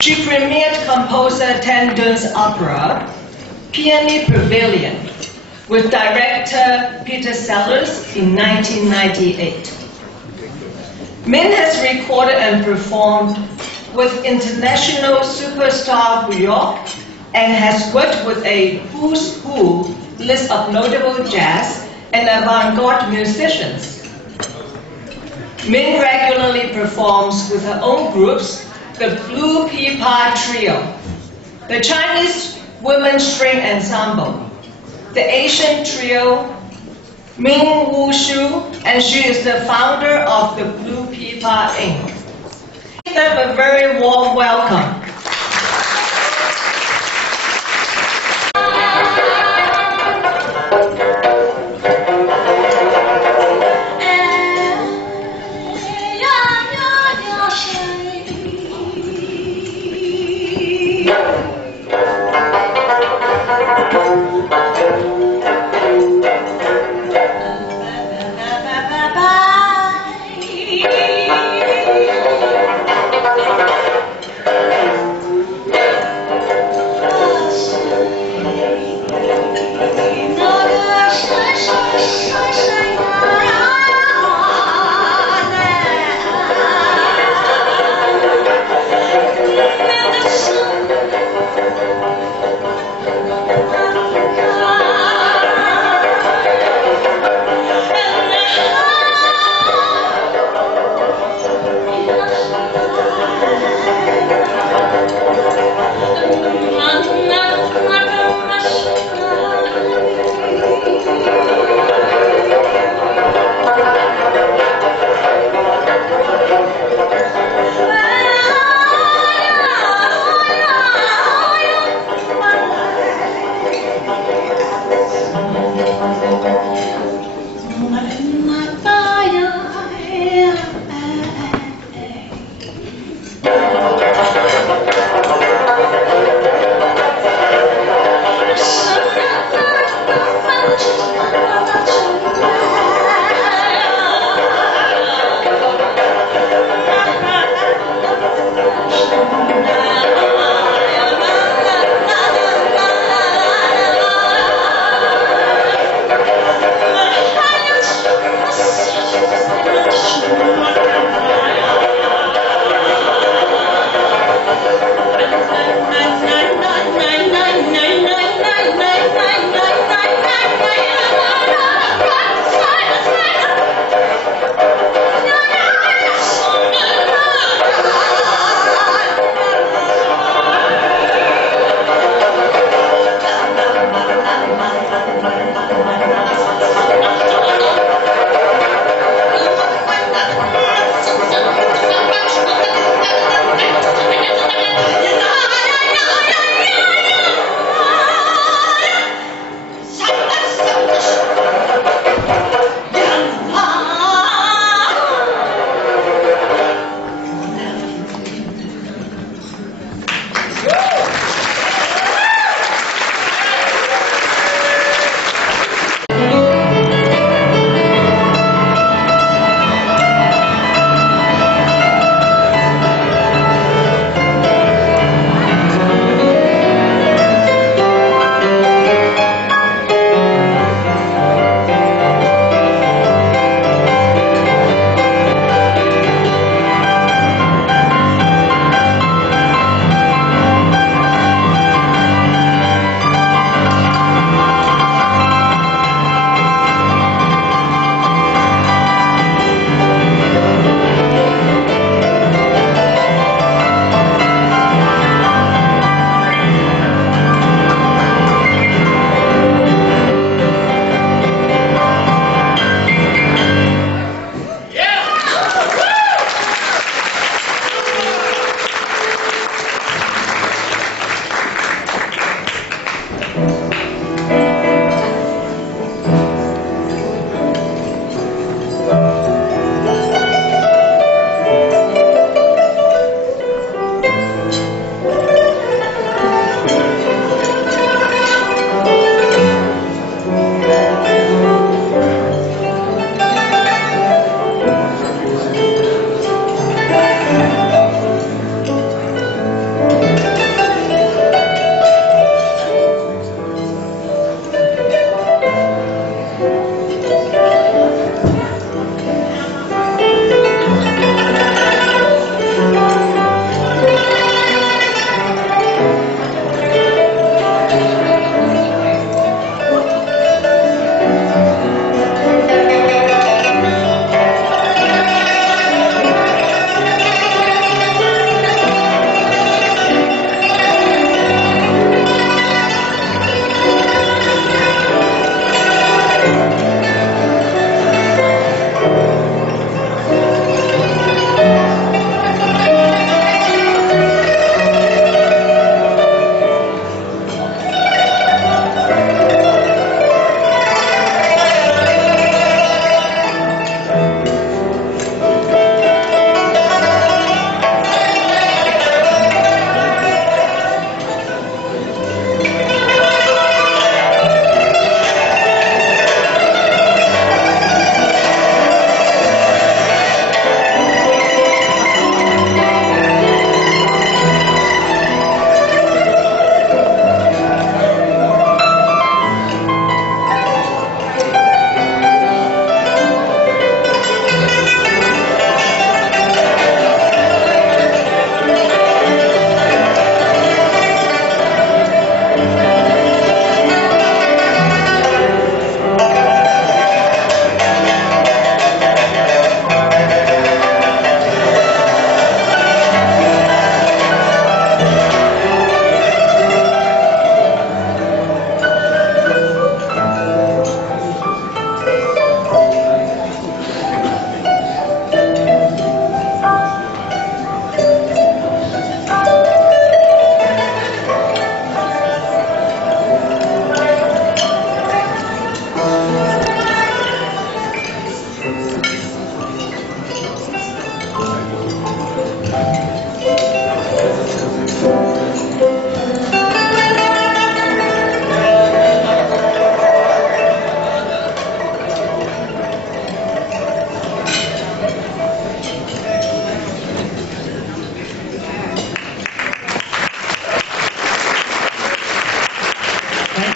She premiered composer Tan Dun's opera, Peony Pavilion, with director Peter Sellers in 1998. Min has recorded and performed with international superstar Björk and has worked with a who's who list of notable jazz and avant-garde musicians. Min regularly performs with her own groups, the Blue Pipa Trio, the Chinese Women's String Ensemble, the Asian Trio, Ming Wu Shu, and she is the founder of the Blue Pipa Inc. Give them a very warm welcome.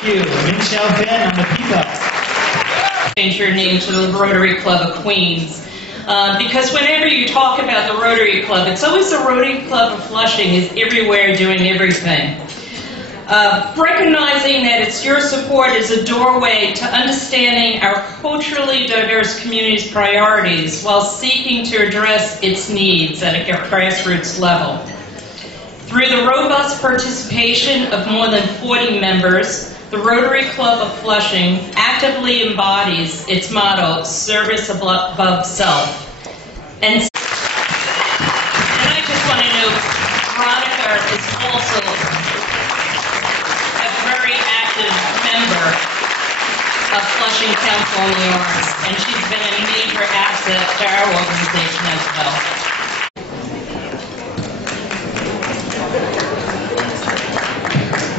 you. Min Xiao Ben on the Pipa. Change your name to the Rotary Club of Queens. Because whenever you talk about the Rotary Club, it's always the Rotary Club of Flushing is everywhere doing everything. Recognizing that it's your support is a doorway to understanding our culturally diverse community's priorities while seeking to address its needs at a grassroots level. Through the robust participation of more than 40 members, the Rotary Club of Flushing actively embodies its motto, service above self. And I just want to note, Veronica is also a very active member of Flushing Council on the Arts, and she's been a major asset to our organization as well.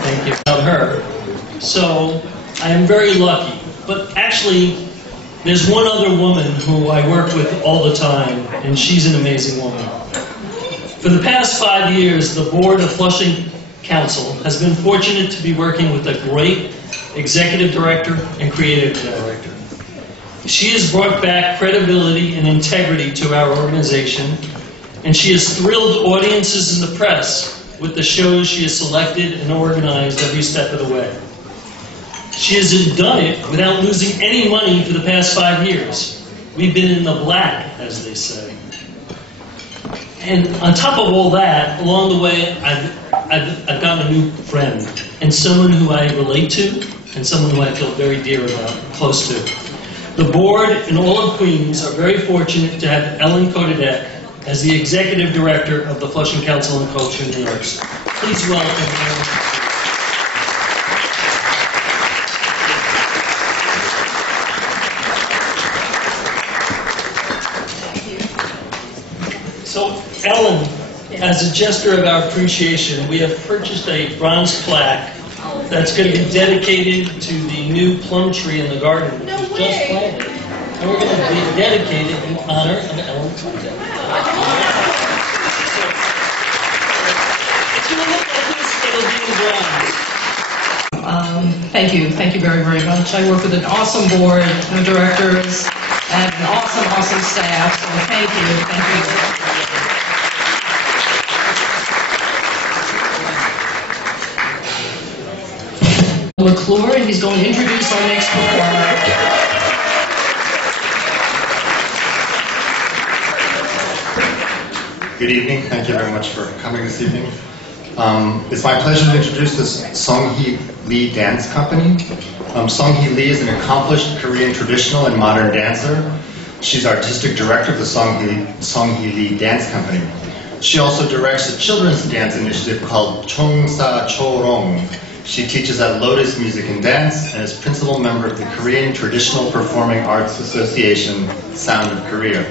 Thank you. About her. So, I am very lucky, but actually, there's one other woman who I work with all the time, and she's an amazing woman. For the past 5 years, the board of Flushing Council has been fortunate to be working with a great executive director and creative director. She has brought back credibility and integrity to our organization, and she has thrilled audiences and the press with the shows she has selected and organized every step of the way. She has done it without losing any money for the past 5 years. We've been in the black, as they say. And on top of all that, along the way, I've gotten a new friend, and someone who I relate to, and someone who I feel very dear about, close to. The board and all of Queens are very fortunate to have Ellen Kodadek as the Executive Director of the Flushing Council on Culture and the Arts. Please welcome Ellen. So, Ellen, as a gesture of our appreciation, we have purchased a bronze plaque that's going to be dedicated to the new plum tree in the garden, which was just planted. And we're going to be dedicated in honor of Ellen Kodadek. It's going to look like this, it'll be in bronze. Thank you very, very much. I work with an awesome board of directors and an awesome staff, so thank you. McClure, and he's going to introduce our next performer. Good evening. Thank you very much for coming this evening. It's my pleasure to introduce the Song-hee Lee Dance Company. Song-hee Lee is an accomplished Korean traditional and modern dancer. She's artistic director of the Song-hee Lee Dance Company. She also directs a children's dance initiative called Chongsa Chorong. She teaches at Lotus Music and Dance and is principal member of the Korean Traditional Performing Arts Association, Sound of Korea.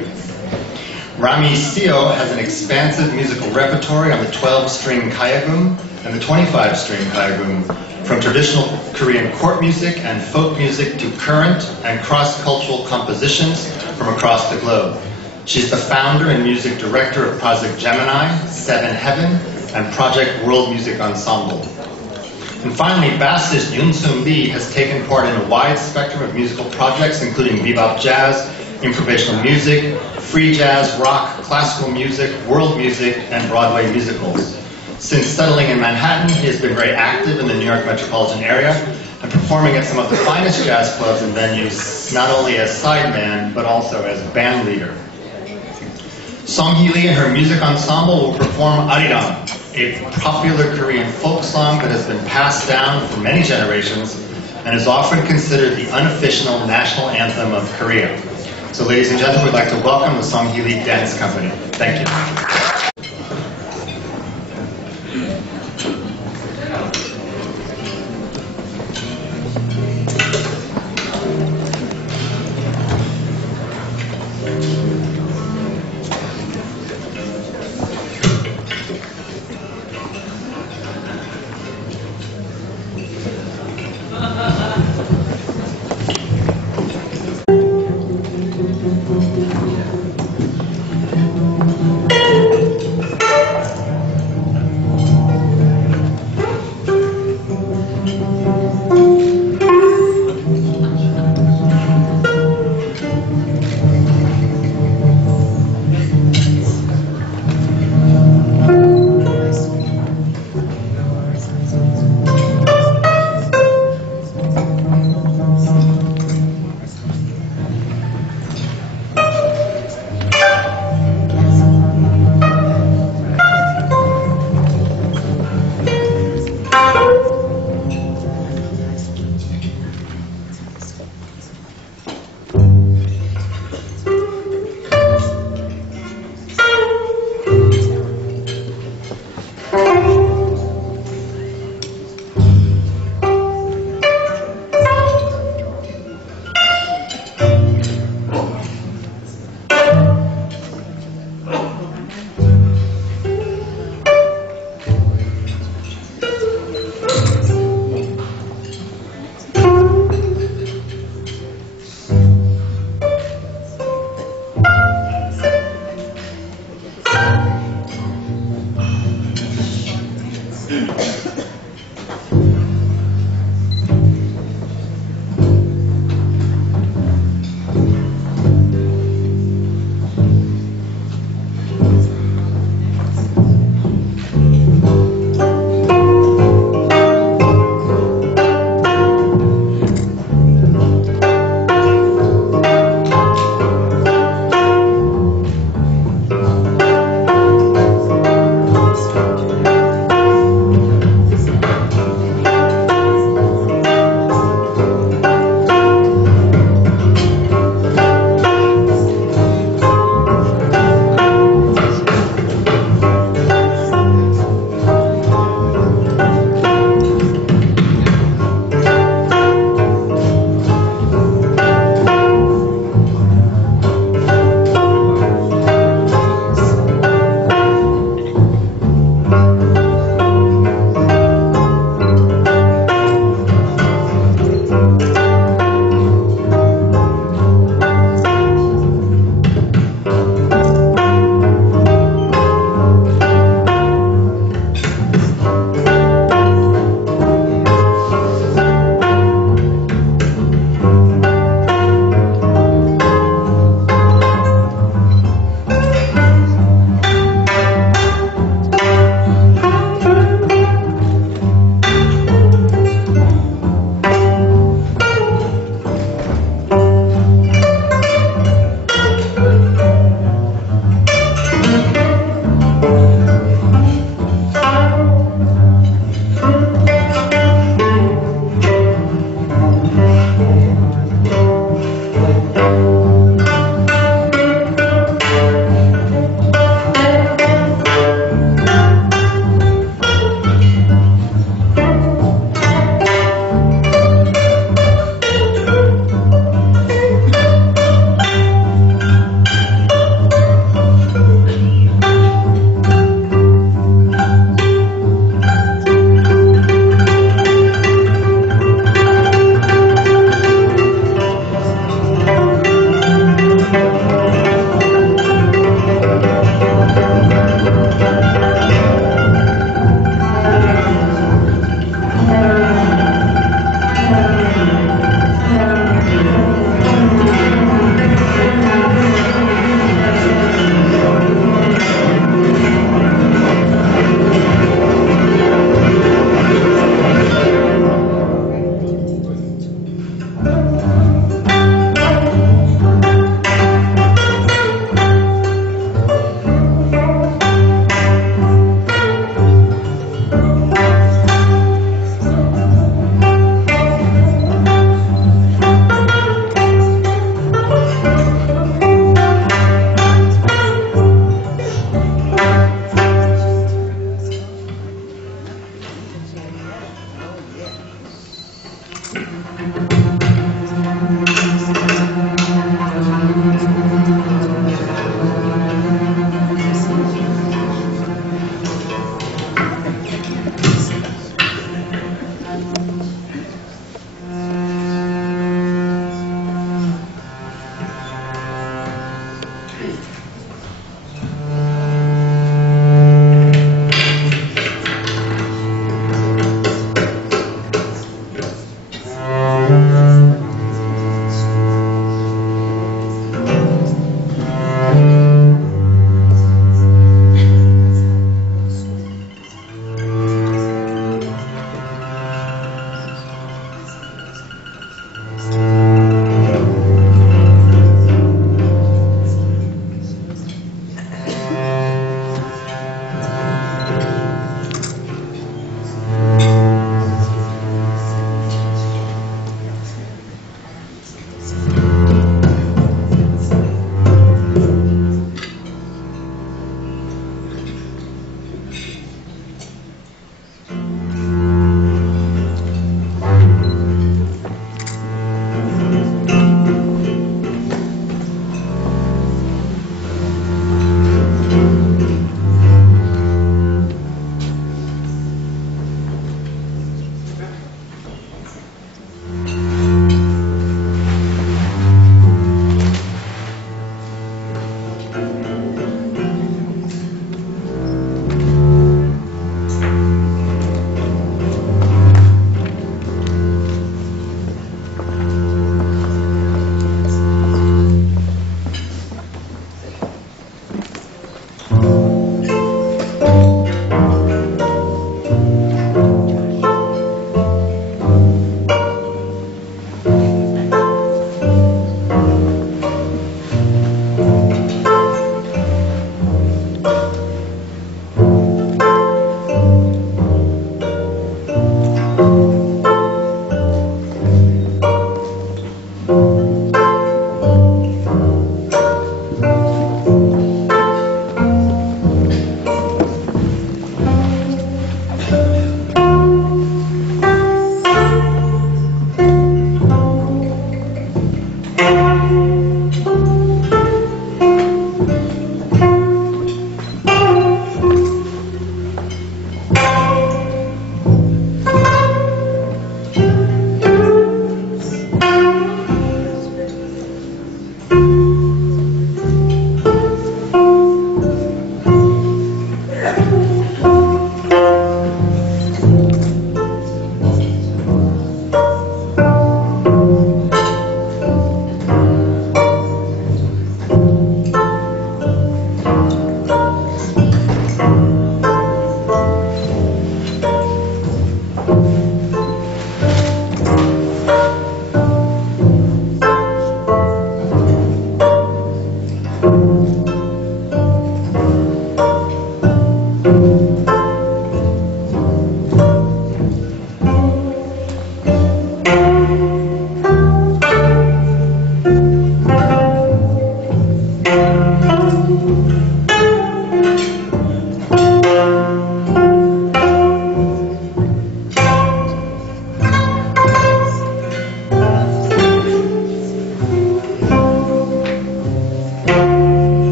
Rami Seo has an expansive musical repertoire on the 12-string kayagum and the 25-string kayagum, from traditional Korean court music and folk music to current and cross-cultural compositions from across the globe. She's the founder and music director of Project Gemini, Seven Heaven, and Project World Music Ensemble. And finally, bassist Yoon-Soon Lee has taken part in a wide spectrum of musical projects, including bebop jazz, improvisational music, free jazz, rock, classical music, world music, and Broadway musicals. Since settling in Manhattan, he has been very active in the New York metropolitan area and performing at some of the finest jazz clubs and venues, not only as sideman, but also as band leader. Song-hee Lee and her music ensemble will perform Arirang, a popular Korean folk song that has been passed down for many generations and is often considered the unofficial national anthem of Korea. So ladies and gentlemen, we'd like to welcome the Song-hee Lee Dance Company. Thank you.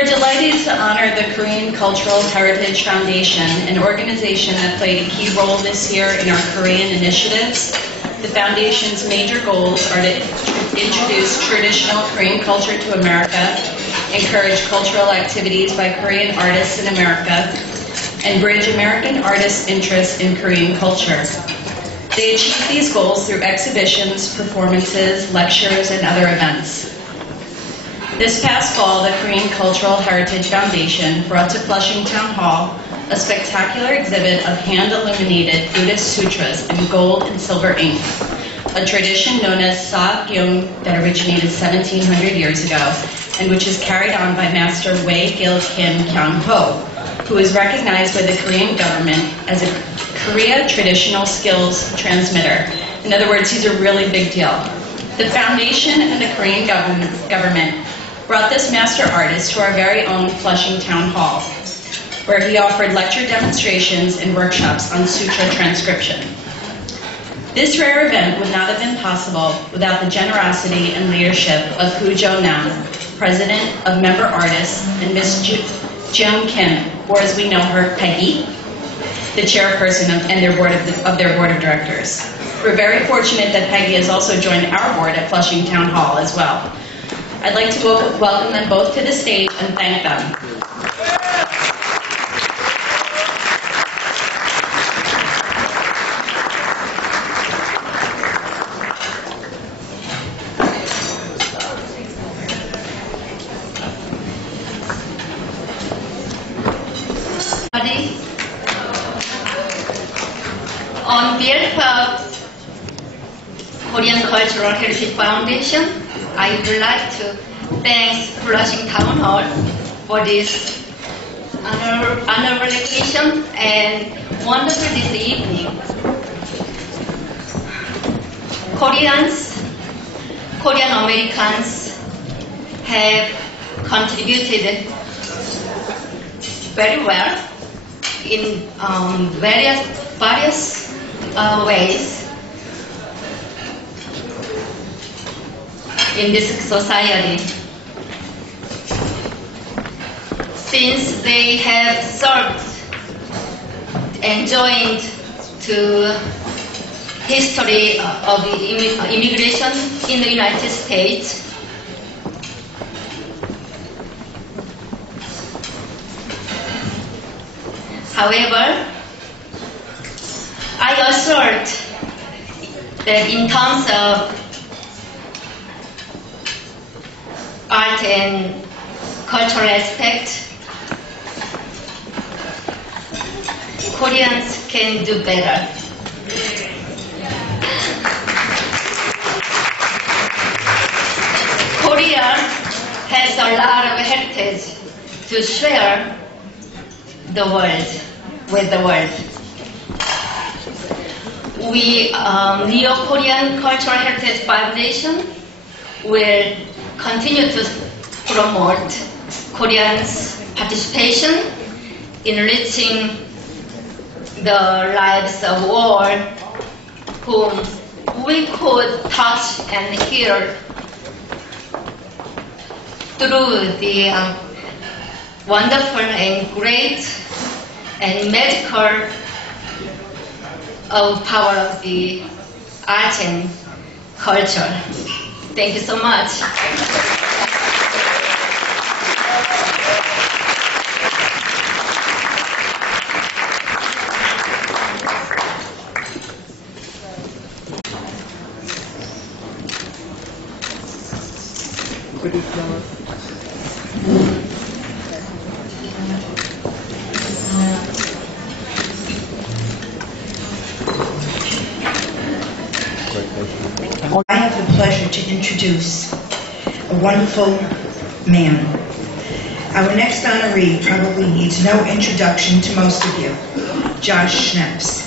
We're delighted to honor the Korean Cultural Heritage Foundation, an organization that played a key role this year in our Korean initiatives. The foundation's major goals are to introduce traditional Korean culture to America, encourage cultural activities by Korean artists in America, and bridge American artists' interest in Korean culture. They achieve these goals through exhibitions, performances, lectures, and other events. This past fall, the Korean Cultural Heritage Foundation brought to Flushing Town Hall a spectacular exhibit of hand-illuminated Buddhist sutras in gold and silver ink, a tradition known as Sa-gyung that originated 1,700 years ago, and which is carried on by Master Wgs Tv, who is recognized by the Korean government as a Korea traditional skills transmitter. In other words, he's a really big deal. The foundation and the Korean government brought this master artist to our very own Flushing Town Hall, where he offered lecture demonstrations and workshops on sutra transcription. This rare event would not have been possible without the generosity and leadership of Hu Jo Nam, president of Member Artists, and Miss Jung Kim, or as we know her, Peggy, the chairperson of their board of directors. We're very fortunate that Peggy has also joined our board at Flushing Town Hall as well. I'd like to welcome them both to the stage and thank them. On behalf of Korean Cultural Heritage Foundation, I would like to thank Flushing Town Hall for this honorable occasion and wonderful this evening. Korean Americans have contributed very well in various ways in this society. Since they have served and joined to history of immigration in the United States, however, I assert that in terms of art and cultural aspect, Koreans can do better. Korea has a lot of heritage to share with the world. We, Neo-Korean Cultural Heritage Foundation, will continue to promote Koreans' participation in enriching the lives of all whom we could touch and hear through the wonderful and great and magical power of the art and culture. Thank you so much. I have the pleasure to introduce a wonderful man. Our next honoree probably needs no introduction to most of you. Josh Schneps,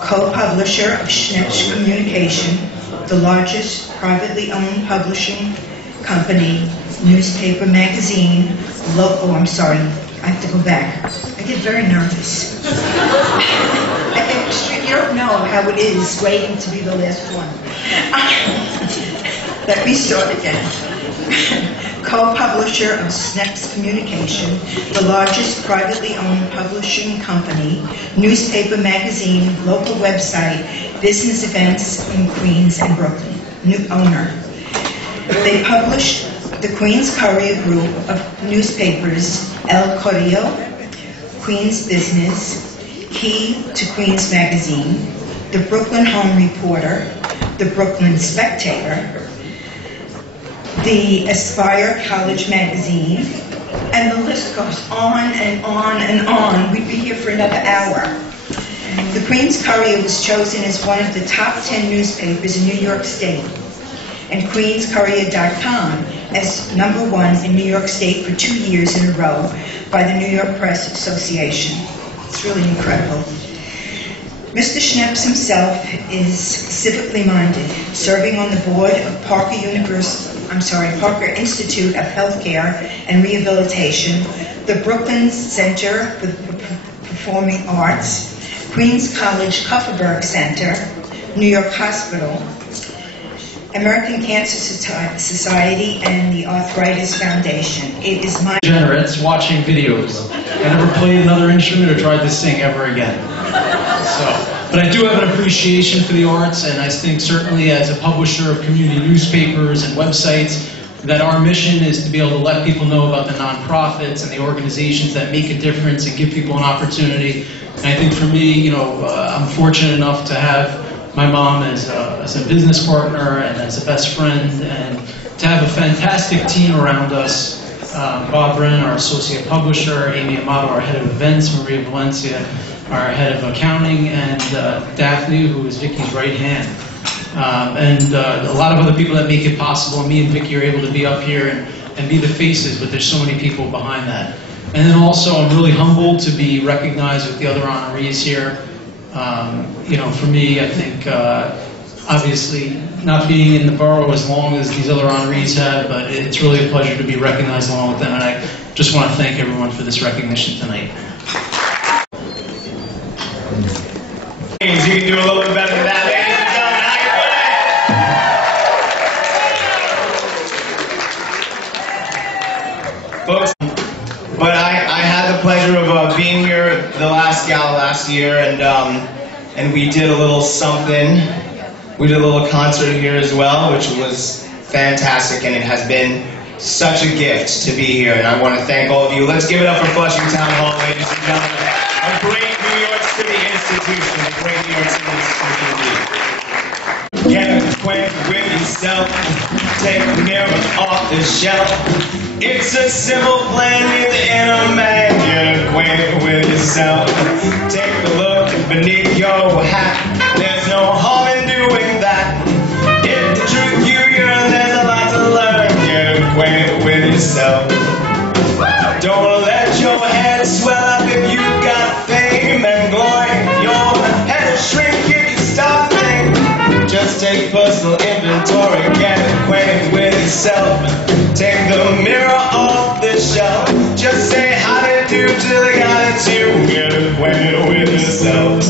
co-publisher of Schneps Communication, the largest privately owned publishing company, newspaper, magazine, local, I'm sorry, I have to go back. I get very nervous. You don't know how it is waiting to be the last one. Let me start again. co-publisher of Sneps Communication, the largest privately owned publishing company, newspaper, magazine, local website, business events in Queens and Brooklyn. New owner. They published the Queens Courier Group of newspapers, El Correo, Queens Business, Key to Queens Magazine, the Brooklyn Home Reporter, the Brooklyn Spectator, the Aspire College Magazine, and the list goes on and on and on. We'd be here for another hour. The Queens Courier was chosen as one of the top 10 newspapers in New York State, and QueensCourier.com as #1 in New York State for 2 years in a row by the New York Press Association. It's really incredible. Mr. Schneps himself is civically minded, serving on the board of Parker Institute of Healthcare and Rehabilitation, the Brooklyn Center for Performing Arts, Queens College Kupferberg Center, New York Hospital, American Cancer Society, and the Arthritis Foundation. It is my degenerates watching videos. I never played another instrument or tried to sing ever again. But I do have an appreciation for the arts, and I think certainly as a publisher of community newspapers and websites, that our mission is to be able to let people know about the nonprofits and the organizations that make a difference and give people an opportunity. And I think for me, I'm fortunate enough to have my mom as a business partner and as a best friend, and to have a fantastic team around us. Bob Wren, our associate publisher, Amy Amato, our head of events, Maria Valencia, our head of accounting, and Daphne, who is Vicky's right hand. And a lot of other people that make it possible. Me and Vicky are able to be up here and be the faces, but there's so many people behind that. And then also, I'm really humbled to be recognized with the other honorees here. For me, I think, obviously, not being in the borough as long as these other honorees have, but it's really a pleasure to be recognized along with them, and I just want to thank everyone for this recognition tonight. You can do a little bit better than that, ladies and gentlemen. Folks, but I had the pleasure of being here the last gala last year, and we did a little something. We did a little concert here as well, which was fantastic, and it has been such a gift to be here, and I want to thank all of you. Let's give it up for Flushing Town Hall, ladies and gentlemen. A great New York City institution, a great New York City institution. Get acquainted with yourself, take the mirror off the shelf. It's a simple plan within a man. Get acquainted with yourself, take a look beneath your hat. There's no harm in doing that. If the truth you yearn, there's a lot to learn. Get acquainted with yourself. Don't let your head swell up if you got fame and glory. Your head will shrink if you stop thinking. Just take personal inventory. Get acquainted with yourself. Take the mirror off the shelf. Just say how to do to the guy that you. Get acquainted with yourself.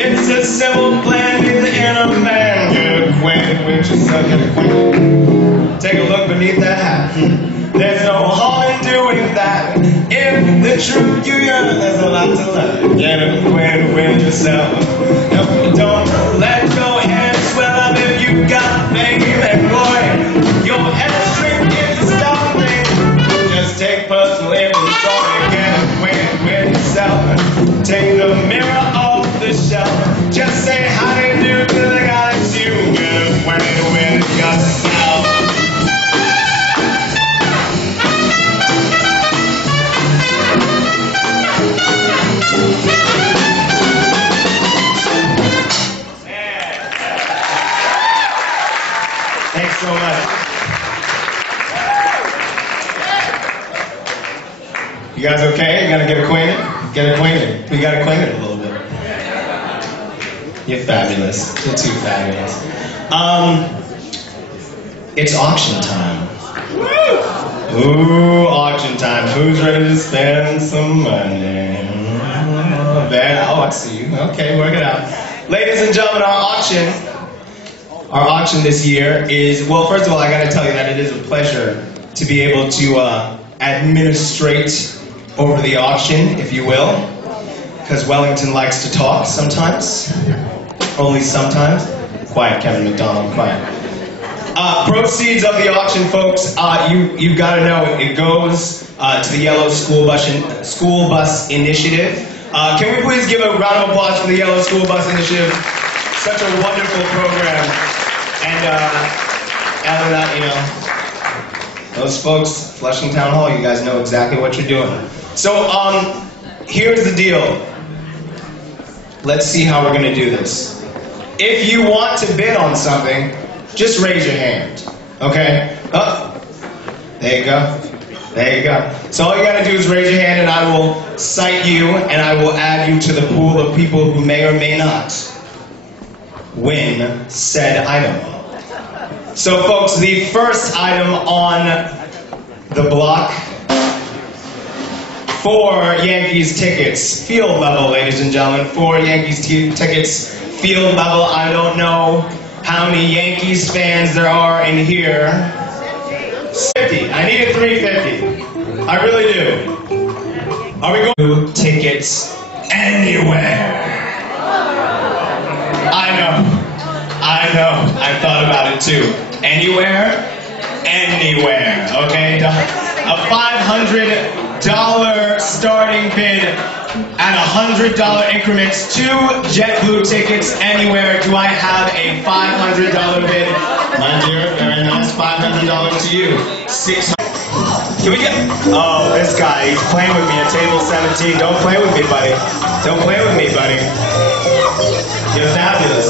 It's a simple plan in a man. Get acquainted with yourself, get acquainted. Take a look beneath that hat. There's no harm in doing that. If the truth you yearn, there's a lot to learn. Get acquainted with yourself. Don't let go and swell up if you got fame and glory. Your head strength is starving. Just take personal inventory. Get acquainted with yourself. Take the mirror off the shelf. Just say how do you do to the guy that's you. Get acquainted with yourself. Thanks so much. You guys okay? You gotta get acquainted? Get acquainted. We got acquainted a little bit. You're fabulous. You're too fabulous. It's auction time. Ooh, auction time. Who's ready to spend some money? Oh, I see you. Okay, work it out. Ladies and gentlemen, our auction this year is, well, first of all, I gotta tell you that it is a pleasure to be able to administrate over the auction, if you will, because Wellington likes to talk sometimes, only sometimes. Quiet, Kevin McDonald, quiet. Proceeds of the auction, folks, you've got to know it goes to the Yellow School Bus Initiative. Can we please give a round of applause for the Yellow School Bus Initiative? Such a wonderful program. And other than that, you know, those folks, Flushing Town Hall, you guys know exactly what you're doing. So, here's the deal. Let's see how we're gonna do this. If you want to bid on something, just raise your hand, okay? Oh, there you go. There you go. So all you gotta do is raise your hand and I will cite you and I will add you to the pool of people who may or may not win said item. So folks, the first item on the block, 4 Yankees tickets, field level, ladies and gentlemen, 4 Yankees tickets, field level. I don't know how many Yankees fans there are in here. 50. I need a 350. I really do. Are we going to tickets anywhere? I know. I thought about it too. Anywhere? Anywhere. Okay? A $500 starting bid at $100 increments. 2 JetBlue tickets anywhere. Do I have a $500 bid? My dear, very nice. $500 to you. $600. Can we get? Oh, this guy. He's playing with me at table 17. Don't play with me, buddy. Don't play with me, buddy. You're fabulous.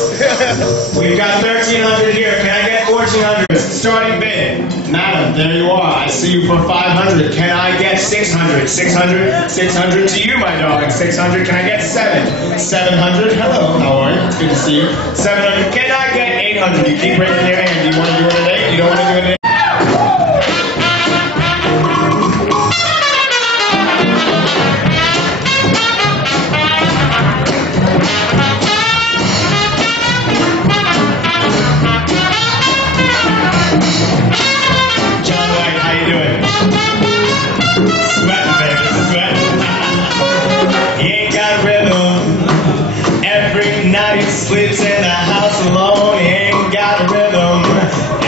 We've got 1,300 here. Can I get 1,400? Starting bid. Madam, there you are. I see you for 500. Can I get 600? 600? 600 to you, my dog. 600. Can I get 7? 700. Hello. How are you? It's good to see you. 700. Can I get 800? You keep raising your hand. Do you want to do it today? You don't want to do it today? Sleeps in the house alone, he ain't got a rhythm.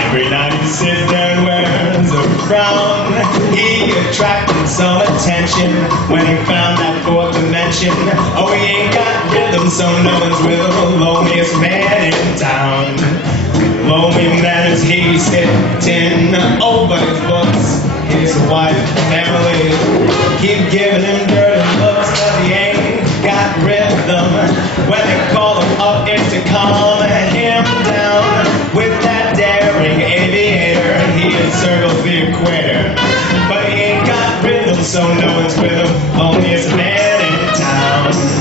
Every night he sits there and wears a frown. He attracted some attention when he found that 4th dimension. Oh, he ain't got rhythm. rhythm, so no one's with him. Loneliest man in town. Lonely man as he's sitting over his books. His wife and family keep giving him dirty looks, cause he ain't got rhythm. When they call him up, it's to calm him down. With that daring aviator, he encircles the equator. But he ain't got rhythm, so no one's with him. Loneliest man in town.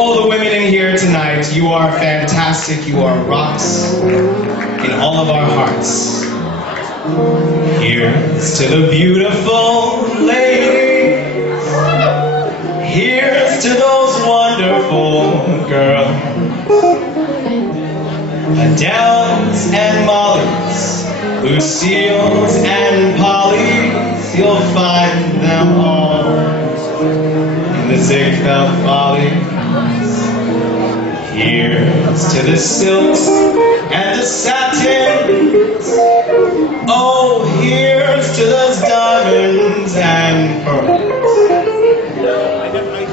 All the women in here tonight, you are fantastic, you are rocks in all of our hearts. Here's to the beautiful ladies. Here's to those wonderful girls. Adele's and Molly's, Lucille's and Polly's, you'll find them all in the Ziegfeld Follies. Here's to the silks and the satins. Oh, here's to those diamonds and pearls.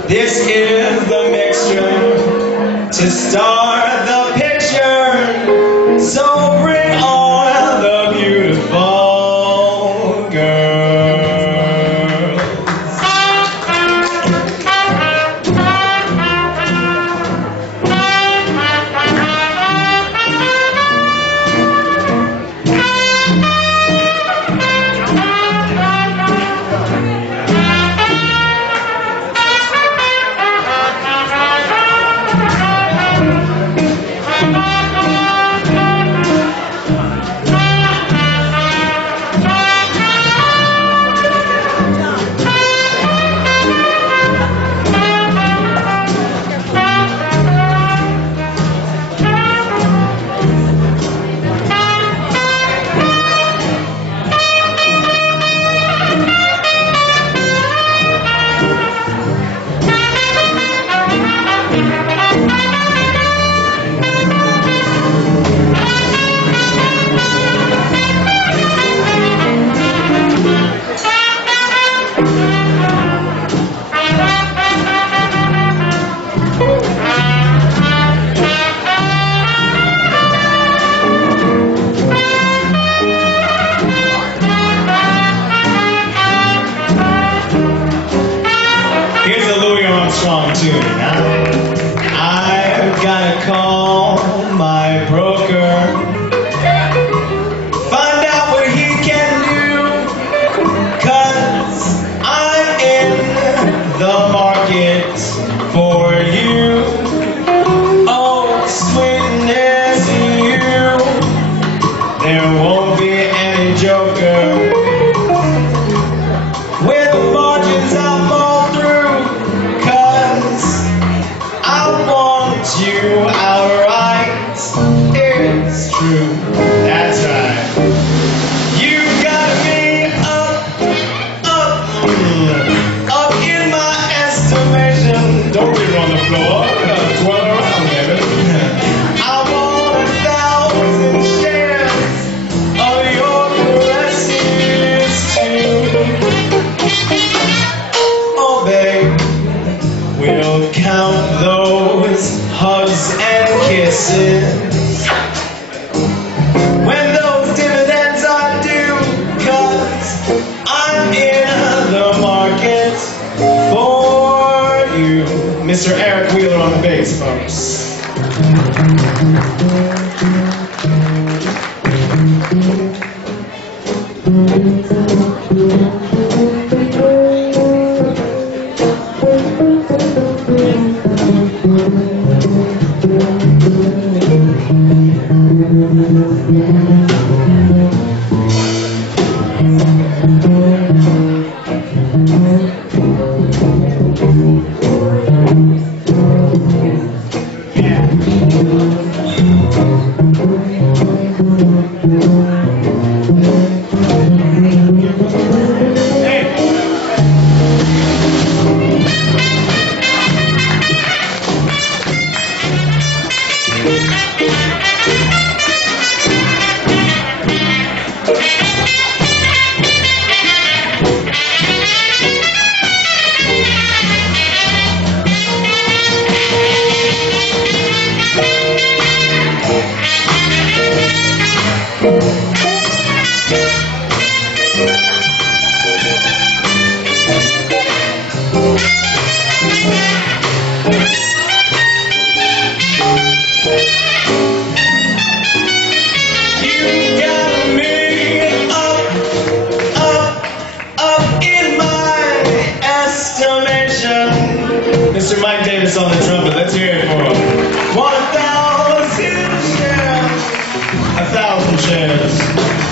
This is the mixture to start the picture. So bring on the beautiful girls. song to me. I've gotta call my broker, find out what he can do, 'cause I'm in the market for you. Oh, sweetness, you. There won't be any joker. With the margins I'll fall through, 'cause I want you outright. It's true, that's right. You got me up in my estimation. Don't leave it on the floor, twirl around, baby. I want 1,000 shares of your caresses too. Oh, babe, we'll count those hugs and kisses when those dividends are due, 'cause I'm in the market for you. Mr. Eric Wheeler on the bass, folks. Mr. Mike Davis on the trumpet. Let's hear it for him. 1,000 shares, 1,000 shares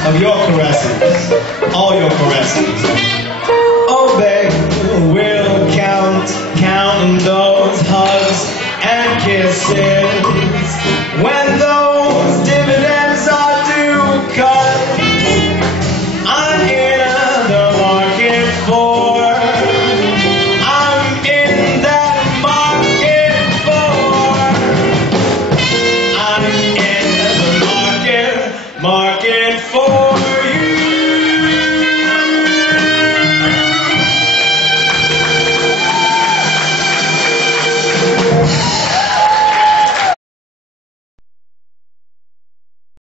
of your caresses, all your caresses. Oh, babe, we'll counting those hugs and kisses when those dividends are due, 'cause I'm in the market for. Market for